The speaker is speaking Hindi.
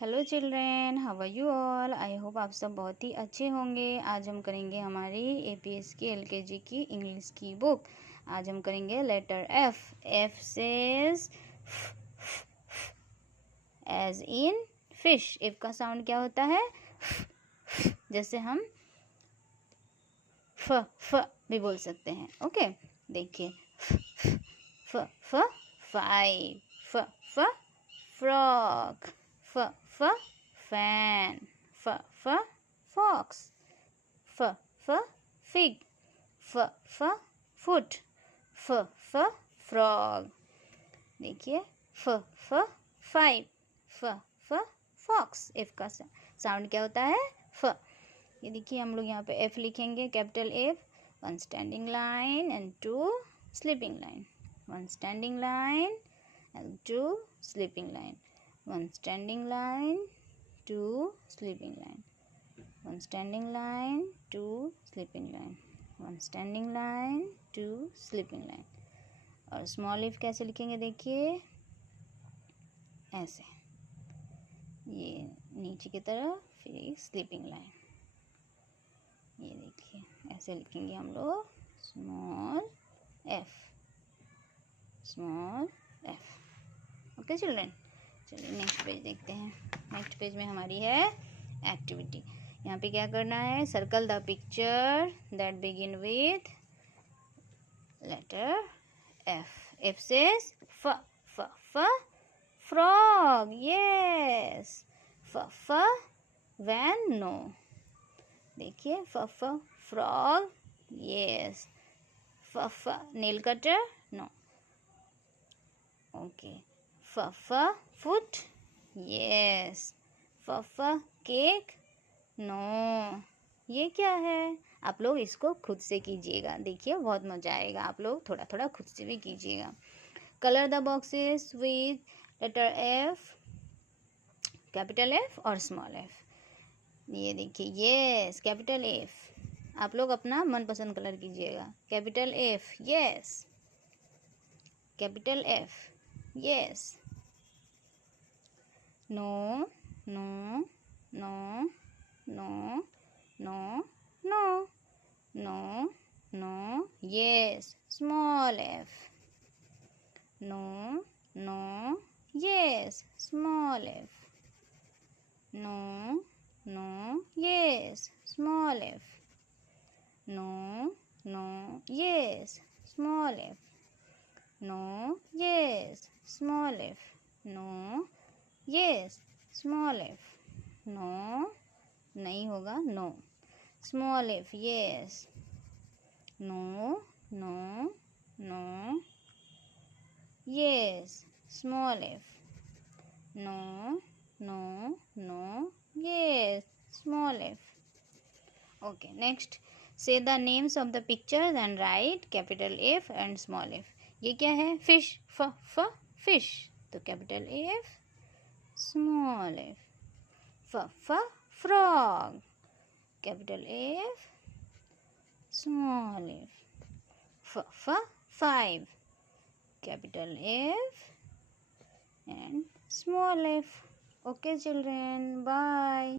Hello children, how are you all. I hope आप सब बहुत ही अच्छे होंगे। आज हम करेंगे हमारी एपीएस की एलकेजी की इंग्लिश की बुक। आज हम करेंगे letter F. F says as in fish. F का साउंड क्या होता है? जैसे हम फ फ भी बोल सकते हैं। ओके, देखिए फ फ फाइव, फ फ फ्रॉक, फ फ फैन, फ फ फॉक्स, फ फ फिग, फ फ फुट, फ फ फ्रॉग। देखिए फ फ फाइव, फ फ फॉक्स। एफ का साउंड क्या होता है? फ। ये देखिए हम लोग यहाँ पे एफ लिखेंगे, capital F. One standing line and two sleeping line, one standing line and two sleeping line, one standing line, two sleeping line, one standing line, two sleeping line, one standing line, two sleeping line। और स्मॉल इफ कैसे लिखेंगे? देखिए ऐसे, ये नीचे की तरफ, फिर एक स्लीपिंग लाइन। ये देखिए ऐसे लिखेंगे हम लोग, small F, small F. Okay children, चलिए नेक्स्ट पेज देखते हैं। नेक्स्ट पेज में हमारी है एक्टिविटी। यहाँ पे क्या करना है? Circle the picture that begin with letter F. F says फ फ फ फ्रॉग, यस। फ फ वैन, नो। देखिए फ फ फ्रॉग, यस। फ फ नेल कटर, नो। ओके, फ फ फुट, यस। फ फ केक, नो। ये क्या है? आप लोग इसको खुद से कीजिएगा, देखिए बहुत मजा आएगा। आप लोग थोड़ा थोड़ा खुद से भी कीजिएगा। Colour the boxes with letter F, capital F और स्मॉल एफ। ये देखिए, यस, कैपिटल एफ। आप लोग अपना मनपसंद कलर कीजिएगा। Capital F, yes. Capital F, yes, no, no, no, no, no, no, no, no, yes, small f, no, no, yes, small f, no, no, yes, small f, no, no, yes, small f, no, yes, small f, no, yes, small f, no, नहीं होगा, no, small f, yes, no, no, no, yes, small f, no, no, no, yes, small f. Okay, next, say the names of the pictures and write capital F and small f. ये क्या है? फिश, फ फ फिश, तो कैपिटल एफ, स्मॉल एफ। फ फ frog, capital F, small F. फ फ five, capital F and small F. Okay children, bye.